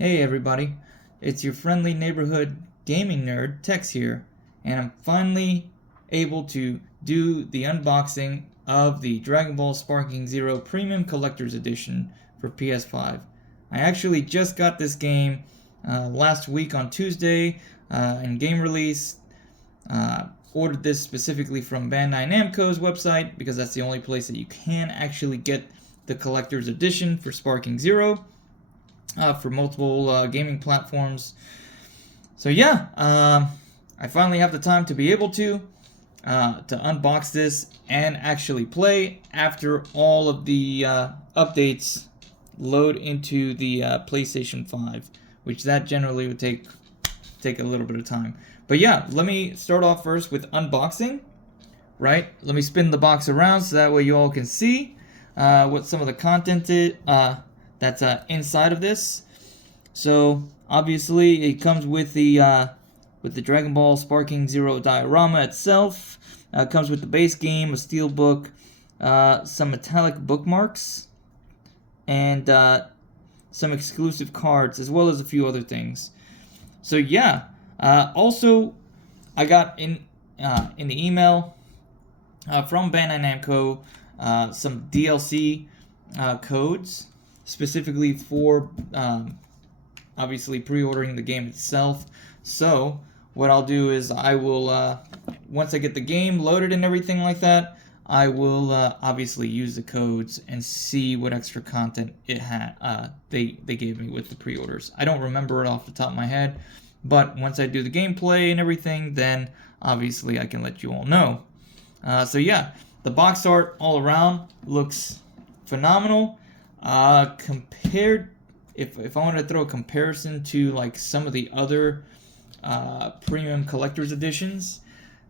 Hey everybody, it's your friendly neighborhood gaming nerd, Tex here, and I'm finally able to do the unboxing of the DragonballSparkingZero Premium Collector's Edition for PS5. I actually just got this game last week on Tuesday in game release. Ordered this specifically from Bandai Namco's website because that's the only place that you can actually get the Collector's Edition for Sparking Zero. For multiple gaming platforms. So yeah, I finally have the time to be able to unbox this and actually play after all of the updates load into the PlayStation 5, which that generally would take a little bit of time. But yeah, let me start off first with unboxing. Right, let me spin the box around so that way you all can see what some of the content is. That's inside of this. So obviously it comes with the Dragon Ball Sparking Zero diorama itself. It comes with the base game, a steel book, some metallic bookmarks, and some exclusive cards, as well as a few other things. So yeah. Also, I got in the email from Bandai Namco some DLC codes. Specifically for obviously pre-ordering the game itself. So what I'll do is I will once I get the game loaded and everything like that, I will obviously use the codes and see what extra content it had they gave me with the pre-orders. I don't remember it off the top of my head, but once I do the gameplay and everything, then obviously I can let you all know. So yeah, the box art all around looks phenomenal. Compared, if I wanted to throw a comparison to like some of the other premium collector's editions,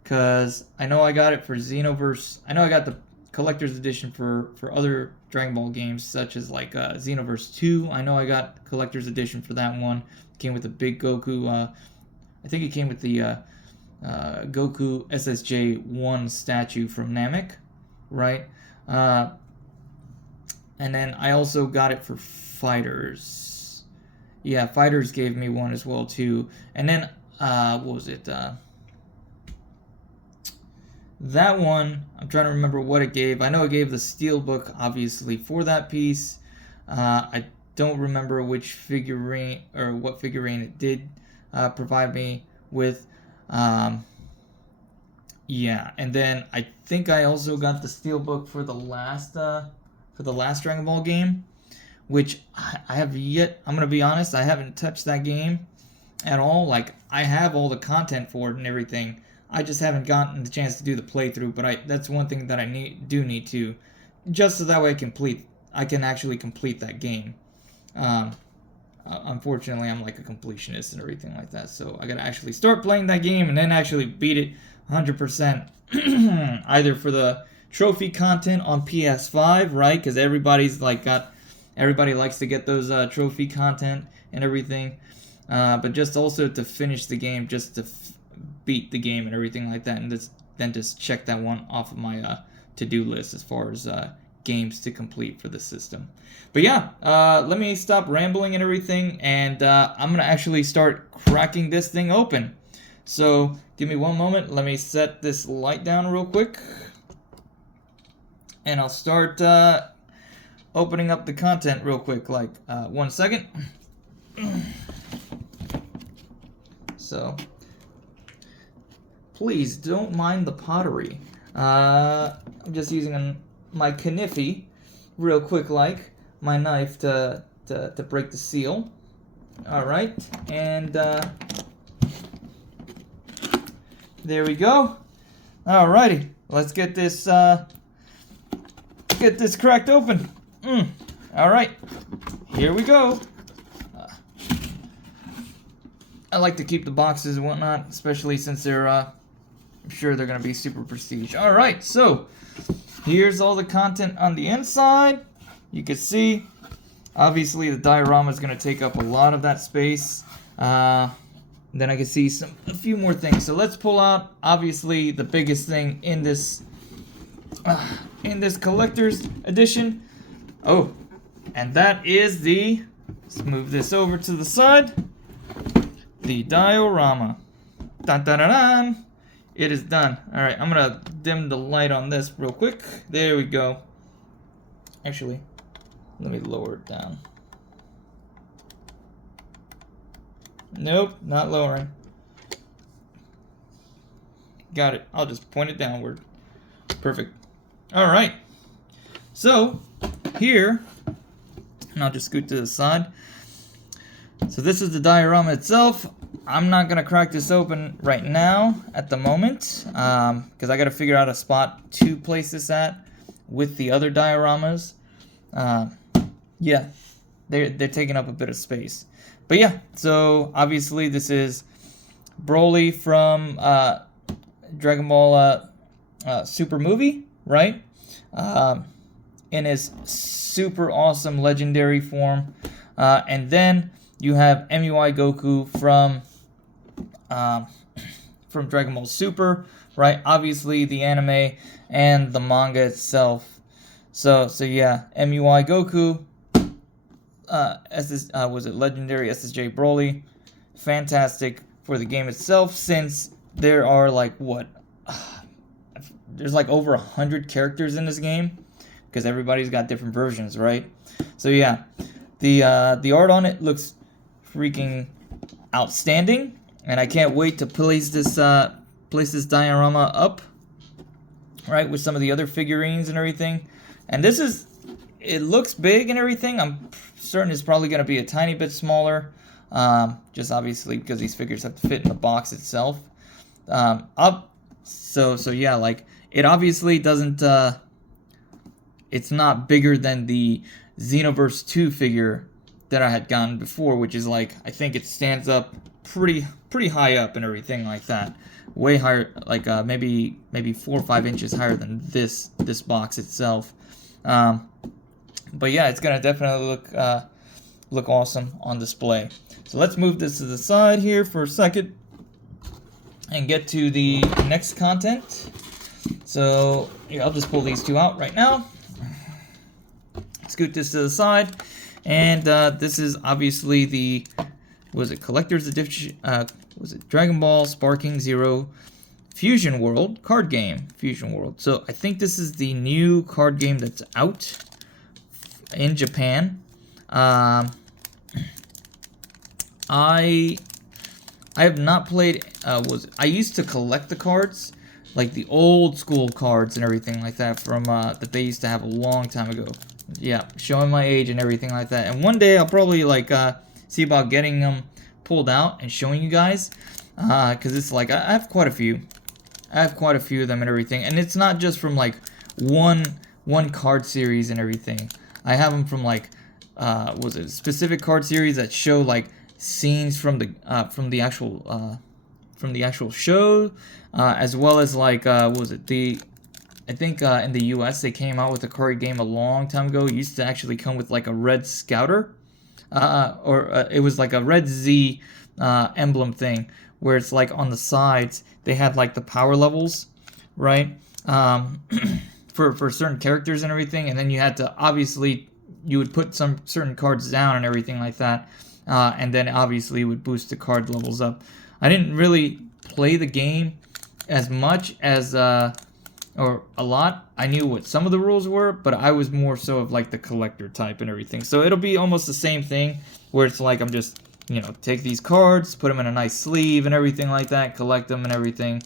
because I know I got it for Xenoverse. I know I got the collector's edition for other Dragon Ball games such as like Xenoverse 2. I know I got collector's edition for that one. It came with the big Goku. I think it came with the Goku SSJ-1 statue from Namek, right? And then I also got it for Fighters. Yeah, Fighters gave me one as well too. And then what was it? That one, I'm trying to remember what it gave. I know it gave the Steelbook obviously for that piece. I don't remember which figurine or what figurine it did provide me with. Yeah, and then I think I also got the Steelbook for the last Dragon Ball game, which I have yet, I'm going to be honest, I haven't touched that game at all. Like, I have all the content for it and everything. I just haven't gotten the chance to do the playthrough, but that's one thing that I do need to, just so that way I can actually complete that game. Unfortunately, I'm like a completionist and everything like that, so I got to actually start playing that game and then actually beat it 100%, either for the trophy content on PS5, right? Because everybody likes to get those trophy content and everything, but just also to finish the game, just to beat the game and everything like that, and then just check that one off of my to-do list as far as games to complete for the system. But yeah, let me stop rambling and everything, and I'm gonna actually start cracking this thing open. So give me one moment. Let me set this light down real quick. And I'll start opening up the content real quick, like 1 second. So, please don't mind the pottery. I'm just using my kniffy real quick, like my knife to break the seal. All right, and there we go. Alrighty, let's get this. Get this cracked open. Alright, here we go. I like to keep the boxes and whatnot, especially since they're, I'm sure they're going to be super prestige. Alright, so here's all the content on the inside. You can see, obviously the diorama is going to take up a lot of that space. Then I can see a few more things. So let's pull out, obviously, the biggest thing in this collector's edition. Oh, and that is the Let's move this over to the side. The diorama. Dun, dun, dun, dun. It is done. Alright, I'm gonna dim the light on this real quick. There we go. Actually, let me lower it down. Nope, not lowering. Got it. I'll just point it downward. Perfect. Alright. So, here, and I'll just scoot to the side. So this is the diorama itself. I'm not going to crack this open right now at the moment, because I got to figure out a spot to place this at with the other dioramas. Yeah, they're taking up a bit of space. But yeah, so obviously this is Broly from Dragon Ball Super movie, right? In his super awesome legendary form. And then you have MUI Goku from Dragon Ball Super, right? Obviously the anime and the manga itself. So yeah, MUI Goku, was it Legendary SSJ Broly? Fantastic for the game itself, since there are like there's like over 100 characters in this game, because everybody's got different versions, right? So yeah, the art on it looks freaking outstanding, and I can't wait to place this diorama up, right, with some of the other figurines and everything. And it looks big and everything. I'm certain it's probably going to be a tiny bit smaller, just obviously because these figures have to fit in the box itself. So yeah, like, it obviously doesn't, it's not bigger than the Xenoverse 2 figure that I had gotten before, which is like, I think it stands up pretty high up and everything like that. Way higher, like maybe 4 or 5 inches higher than this box itself. But yeah, it's gonna definitely look awesome on display. So let's move this to the side here for a second and get to the next content. So yeah, I'll just pull these two out right now. Scoot this to the side, and this is obviously the collector's edition. Was it Dragon Ball SparkingZero Fusion World card game? Fusion World. So I think this is the new card game that's out in Japan. I have not played. I used to collect the cards, like the old school cards and everything like that from that they used to have a long time ago. Yeah, showing my age and everything like that. And one day I'll probably like see about getting them pulled out and showing you guys, because it's like I have quite a few. I have quite a few of them and everything, and it's not just from like one card series and everything. I have them from like specific card series that show like scenes from the actual show, as well as like I think in the US they came out with a card game a long time ago. It used to actually come with like a red scouter, or it was like a red Z emblem thing, where it's like on the sides they had like the power levels, right? For certain characters and everything, and then you had to, obviously you would put some certain cards down and everything like that, and then obviously it would boost the card levels up. I didn't really play the game as much as or a lot. I knew what some of the rules were, but I was more so of like the collector type and everything. So it'll be almost the same thing, where it's like I'm just, take these cards, put them in a nice sleeve and everything like that, collect them and everything.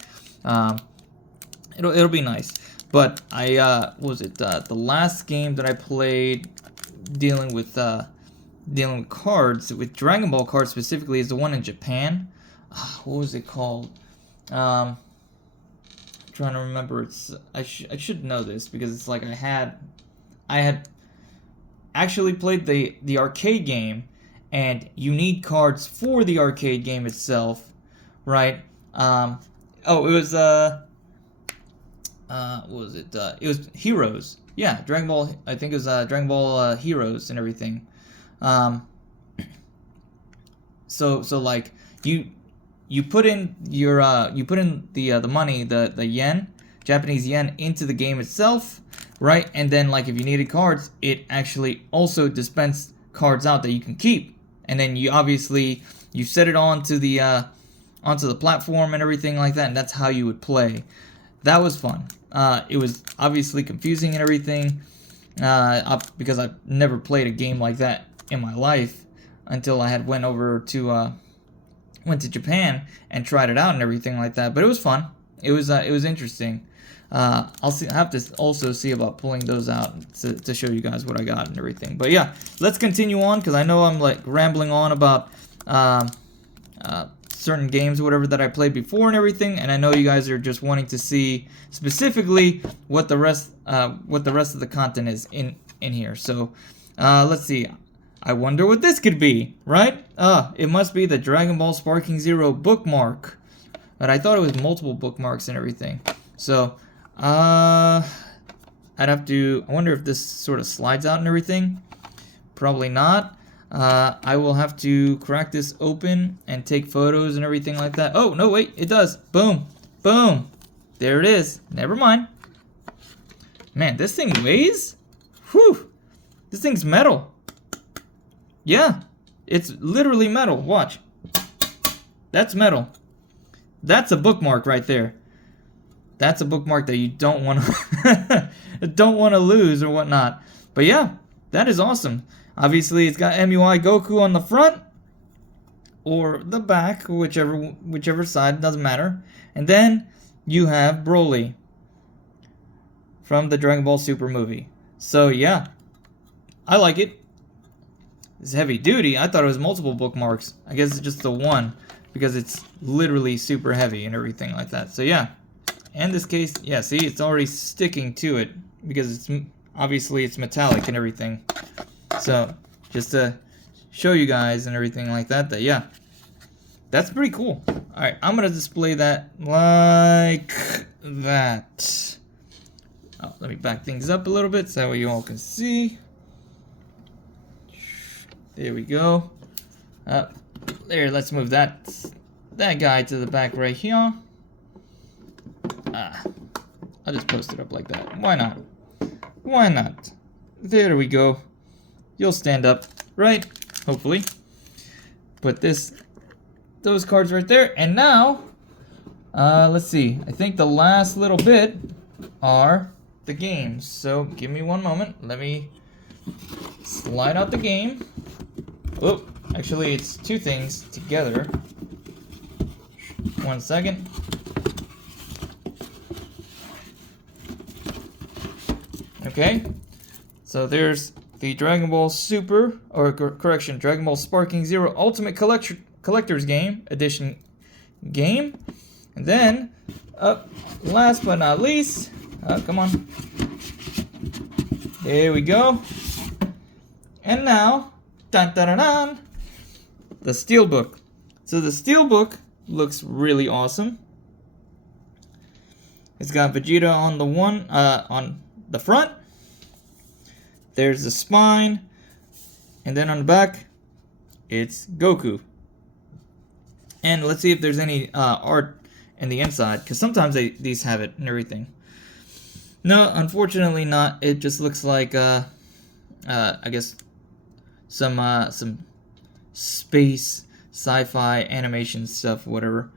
It'll be nice. But the last game that I played dealing with cards, with Dragon Ball cards specifically, is the one in Japan. What was it called? I'm trying to remember. I should know this, because it's like I had actually played the arcade game, and you need cards for the arcade game itself, right? It was what was it? It was Heroes. Yeah, Dragon Ball. I think it was Dragon Ball Heroes and everything. So like you put in your the money, the yen, Japanese yen, into the game itself, right? And then like if you needed cards, it actually also dispensed cards out that you can keep, and then you obviously you set it onto the platform and everything like that, and that's how you would play. That was fun. It was obviously confusing and everything, because I've never played a game like that in my life until I had went to Japan and tried it out and everything like that. But it was fun. It was interesting. I have to also see about pulling those out to show you guys what I got and everything. But yeah, let's continue on, because I know I'm like rambling on about certain games or whatever that I played before and everything, and I know you guys are just wanting to see specifically what the rest of the content is in here. So let's see. I wonder what this could be, right? It must be the DragonballSparkingZero bookmark. But I thought it was multiple bookmarks and everything. So I'd have to. I wonder if this sort of slides out and everything. Probably not. I will have to crack this open and take photos and everything like that. Oh, no, wait, it does. Boom. Boom. There it is. Never mind. Man, this thing weighs? Whew. This thing's metal. Yeah. It's literally metal. Watch. That's metal. That's a bookmark right there. That's a bookmark that you don't want to lose or whatnot. But yeah, that is awesome. Obviously, it's got MUI Goku on the front or the back, whichever side, doesn't matter. And then you have Broly from the Dragon Ball Super movie. So yeah, I like it. It's heavy duty. I thought it was multiple bookmarks. I guess it's just the one, because it's literally super heavy and everything like that. So yeah, in this case, yeah, see, it's already sticking to it because it's obviously it's metallic and everything. So just to show you guys and everything like that, yeah, that's pretty cool. All right, I'm gonna display that like that. Oh, let me back things up a little bit so that way you all can see. There we go. There, let's move that guy to the back right here. I'll just post it up like that. Why not? Why not? There we go. You'll stand up, right? Hopefully. Put those cards right there. And now, let's see. I think the last little bit are the games. So give me one moment. Let me slide out the game. Oh, actually, it's two things together. 1 second. Okay, so there's the Dragon Ball Super, or correction, Dragon Ball SparkingZero Ultimate Collector's Game Edition game. And then, last but not least, come on. There we go. And now, dun dun dun dun, the Steelbook. So the Steelbook looks really awesome. It's got Vegeta on on the front. There's the spine, and then on the back, it's Goku. And let's see if there's any art in the inside, because sometimes these have it and everything. No, unfortunately not. It just looks like I guess some space sci-fi animation stuff, whatever.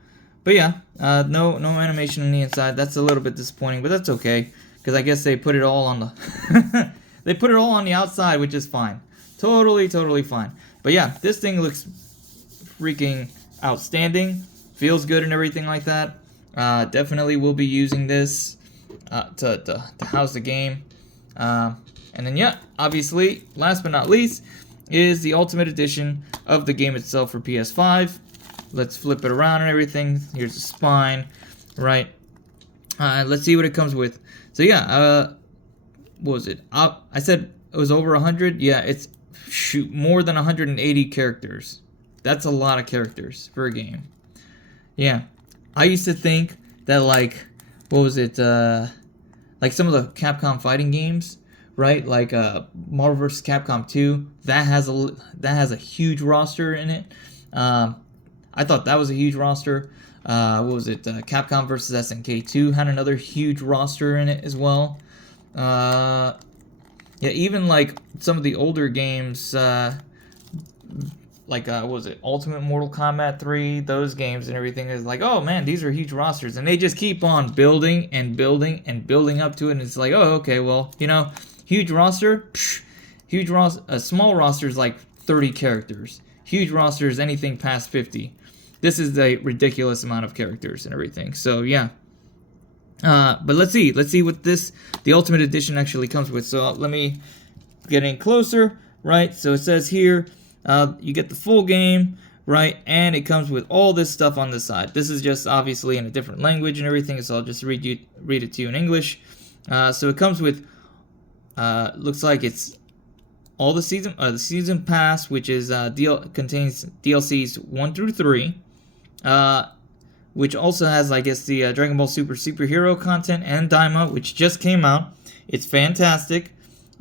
But yeah, no animation on the inside. That's a little bit disappointing, but that's okay, because I guess they put it all on the they put it all on the outside, which is fine. Totally fine. But yeah, this thing looks freaking outstanding. Feels good and everything like that. Definitely will be using this to house the game. And then yeah, obviously, last but not least, is the Ultimate Edition of the game itself for PS5. Let's flip it around and everything. Here's the spine, right? Let's see what it comes with. So yeah, what was it? I said it was over 100. Yeah, it's more than 180 characters. That's a lot of characters for a game. Yeah, I used to think that like, what was it? Like some of the Capcom fighting games, right? Like Marvel vs. Capcom 2, that has a huge roster in it. I thought that was a huge roster. What was it? Capcom vs. SNK 2 had another huge roster in it as well. Yeah, even like some of the older games, like what was it, Ultimate Mortal Kombat 3, those games and everything, is like, oh man, these are huge rosters, and they just keep on building and building and building up to it, and it's like, oh, okay, well, you know, huge roster, huge roster, a small roster is like 30 characters. Huge roster is anything past 50. This is a ridiculous amount of characters and everything. So yeah. But let's see what the Ultimate Edition actually comes with. So let me get in closer, right? So it says here, you get the full game, right? And it comes with all this stuff on the side. This is just obviously in a different language and everything, so I'll just read it to you in English. So it comes with, looks like it's all the season pass, which is contains DLCs 1 through 3, which also has, I guess, the Dragon Ball Super superhero content and Daima, which just came out. It's fantastic.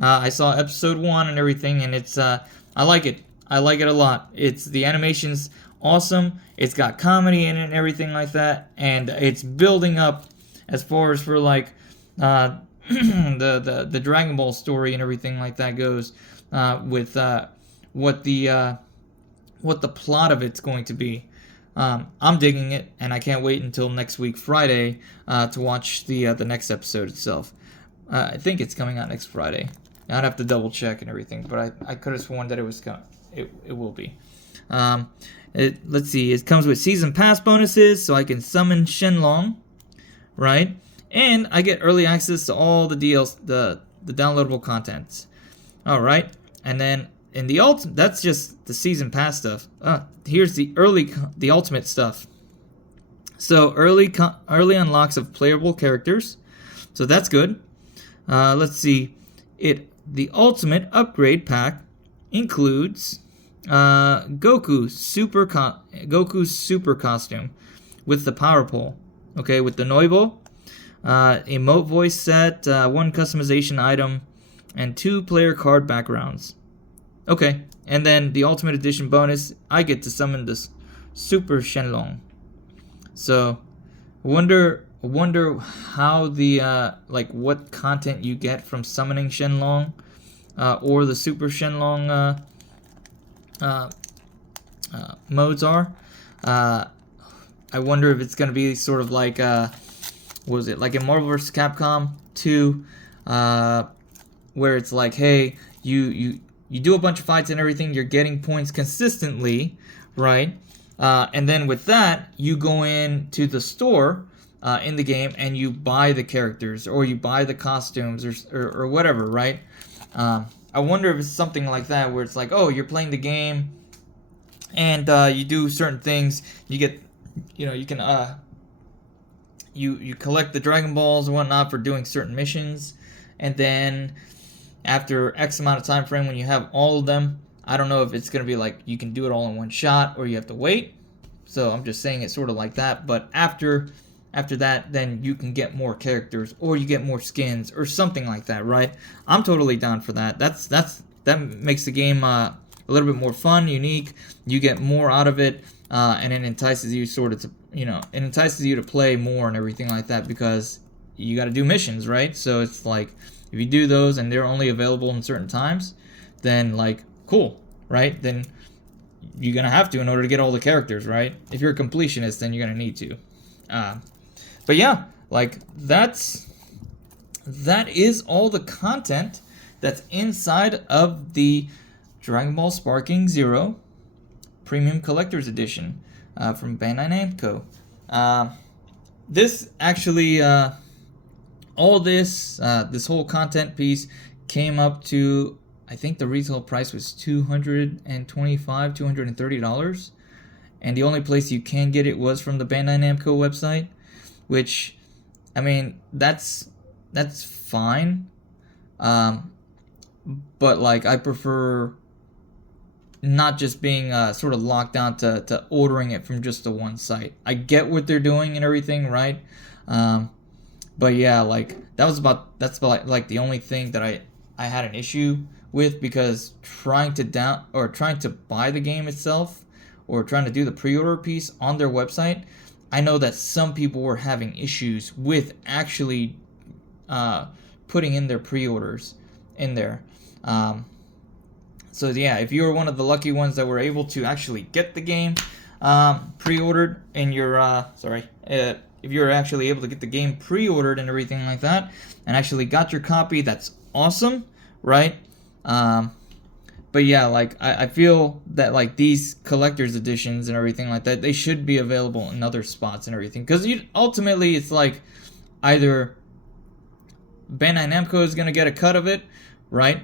I saw episode 1 and everything, and it's I like it. I like it a lot. The animation's awesome. It's got comedy in it and everything like that, and it's building up as far as for like the Dragon Ball story and everything like that goes. With what the plot of it's going to be. I'm digging it, and I can't wait until next week Friday to watch the next episode itself. I think it's coming out next Friday. I'd have to double check and everything, but I could have sworn that it will be. Let's see. It comes with season pass bonuses, so I can summon Shenlong, right? And I get early access to all the downloadable contents. All right, and then in the that's just the season pass stuff. Here's the ultimate stuff. So early unlocks of playable characters, so that's good. Let's see, the ultimate upgrade pack includes Goku's super costume with the power pole. Okay, with the Noibo, emote voice set, 1 customization item, and 2 player card backgrounds. Okay, and then the Ultimate Edition bonus, I get to summon this Super Shenlong. So, I wonder how the like what content you get from summoning Shenlong, or the Super Shenlong modes are. I wonder if it's gonna be sort of like what was it, like in Marvel vs. Capcom 2. Where it's like, hey, you do a bunch of fights and everything, you're getting points consistently, right? And then with that, you go into the store in the game and you buy the characters, or you buy the costumes, or whatever, right? I wonder if it's something like that, where it's like, oh, you're playing the game and you do certain things, you get, you can you collect the Dragon Balls and whatnot for doing certain missions, and then after X amount of time frame, when you have all of them, I don't know if it's going to be like you can do it all in one shot or you have to wait. So I'm just saying it sort of like that. But after that, then you can get more characters, or you get more skins or something like that, right? I'm totally down for that. That makes the game a little bit more fun, unique. You get more out of it, and it entices you sort of to, it entices you to play more and everything like that, because you got to do missions, right? So it's like, if you do those and they're only available in certain times, then like, cool, right? Then you're gonna have to in order to get all the characters, right? If you're a completionist, then you're gonna need to. But yeah, like that is all the content that's inside of the Dragon Ball Sparking Zero Premium Collector's Edition from Bandai Namco. This actually, all this whole content piece came up to, I think the retail price was $225, $230, and the only place you can get it was from the Bandai Namco website, which, I mean, that's fine, but like, I prefer not just being sort of locked down to ordering it from just the one site. I get what they're doing and everything, right? But yeah, like that's about like the only thing that I had an issue with, because trying to buy the game itself, or trying to do the pre-order piece on their website, I know that some people were having issues with actually putting in their pre-orders in there. So yeah, if you were one of the lucky ones that were able to actually get the game pre-ordered in your if you're actually able to get the game pre-ordered and everything like that, and actually got your copy, that's awesome, right? But yeah, like I feel that like these collector's editions and everything like that, they should be available in other spots and everything, because ultimately it's like either Bandai Namco is gonna get a cut of it, right?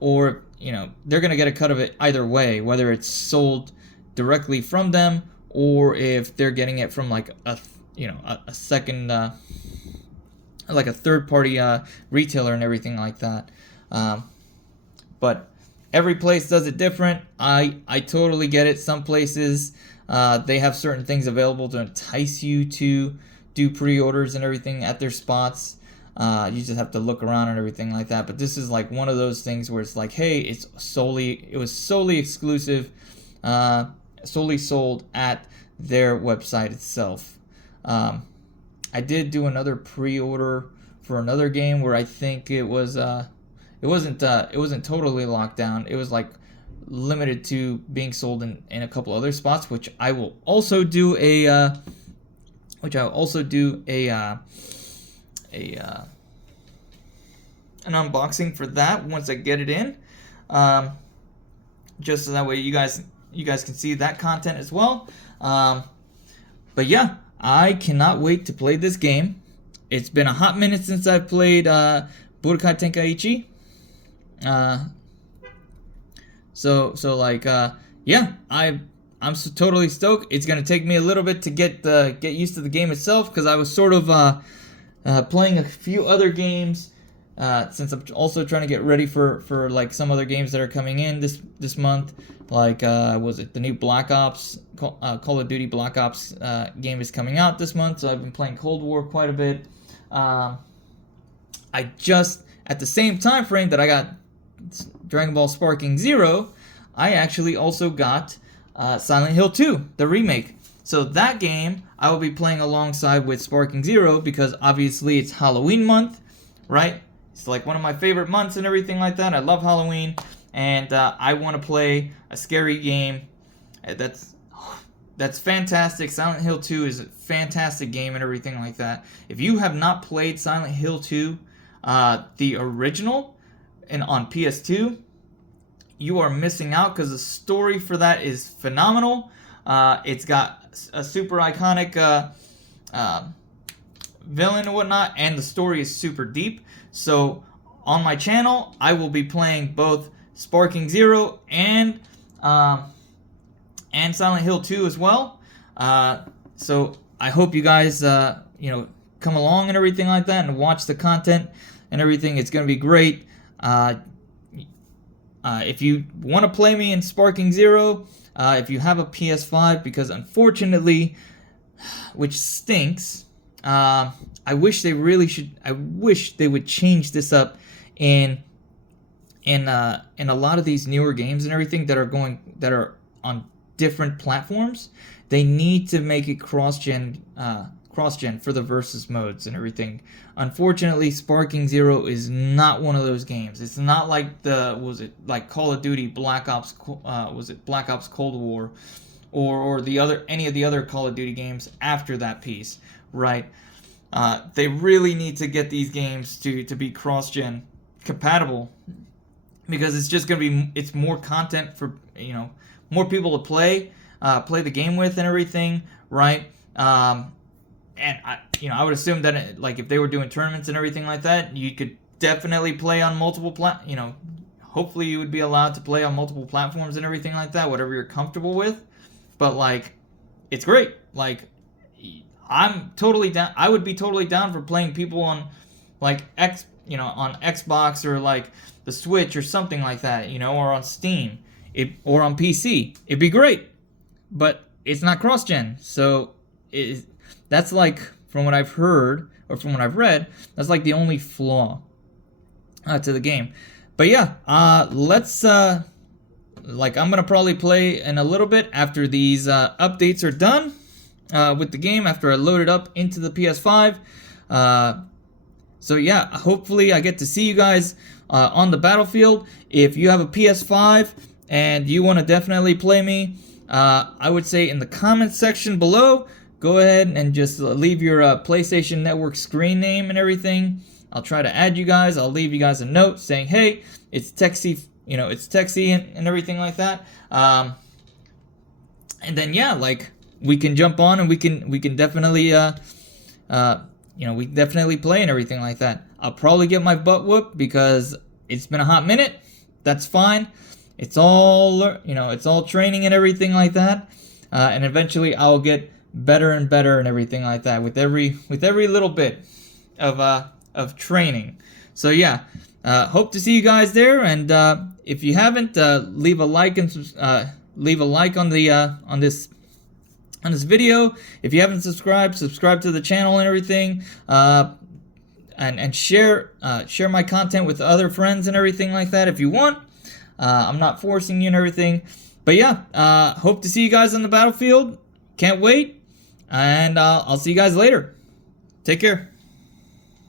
Or they're gonna get a cut of it either way, whether it's sold directly from them or if they're getting it from like a second like a third party retailer and everything like that. But every place does it different. I totally get it. Some places they have certain things available to entice you to do pre-orders and everything at their spots. You just have to look around and everything like that. But this is like one of those things where it's like, hey, it was solely exclusive, solely sold at their website itself. I did do another pre-order for another game where I think it wasn't totally locked down. It was like limited to being sold in a couple other spots, which I will also do an unboxing for that once I get it in, just so that way you guys can see that content as well. But yeah, I cannot wait to play this game. It's been a hot minute since I've played Budokai Tenkaichi. Yeah, I'm totally stoked. It's gonna take me a little bit to get used to the game itself, because I was sort of playing a few other games since I'm also trying to get ready for like some other games that are coming in this month. Like was it the new Black Ops Call of Duty Black Ops game is coming out this month, so I've been playing Cold War quite a bit. I just, at the same time frame that I got DragonballSparkingZero, I actually also got Silent Hill 2, the remake. So that game I will be playing alongside with SparkingZero, because obviously it's Halloween month, right? It's like one of my favorite months and everything like that. I love Halloween, and I want to play a scary game that's fantastic. Silent Hill 2 is a fantastic game and everything like that. If you have not played Silent Hill 2, the original, and on PS2, you are missing out, because the story for that is phenomenal. It's got a super iconic villain and whatnot, and the story is super deep. So on my channel, I will be playing both SparkingZero and Silent Hill 2 as well. So I hope you guys come along and everything like that and watch the content and everything. It's gonna be great. If you want to play me in SparkingZero, if you have a PS5, because unfortunately, which stinks, I wish they would change this up in a lot of these newer games and everything that are on different platforms. They need to make it cross-gen for the versus modes and everything. Unfortunately, SparkingZero is not one of those games. It's not like Call of Duty Black Ops, Black Ops Cold War, or any of the other Call of Duty games after that piece, right? They really need to get these games to be cross-gen compatible, because it's just it's more content for more people to play the game with and everything, right? And I would assume that if they were doing tournaments and everything like that, you could definitely play on multiple hopefully you would be allowed to play on multiple platforms and everything like that, whatever you're comfortable with. But it's great. I'm totally down. I would be totally down for playing people on on Xbox or the Switch or something like that, or on Steam, or on PC. It'd be great, but it's not cross-gen. So that's from what I've heard or from what I've read, that's the only flaw to the game. But yeah, let's I'm gonna probably play in a little bit after these updates are done with the game, after I load it up into the PS5. So yeah, hopefully I get to see you guys on the battlefield. If you have a PS5 and you want to definitely play me, I would say in the comments section below, go ahead and just leave your PlayStation Network screen name and everything. I'll try to add you guys. I'll leave you guys a note saying, hey, it's Texy, it's Texy and everything like that. And then yeah, like we can jump on and we can definitely we definitely play and everything like that. I'll probably get my butt whooped because it's been a hot minute. That's fine. It's all it's all training and everything like that. And eventually I'll get better and better and everything like that with every little bit of training. So yeah, hope to see you guys there. And if you haven't, leave a like and leave a like on the on this video. If you haven't subscribed, subscribe to the channel and everything. And share my content with other friends and everything like that if you want. I'm not forcing you and everything. But yeah, hope to see you guys on the battlefield. Can't wait. And I'll see you guys later. Take care.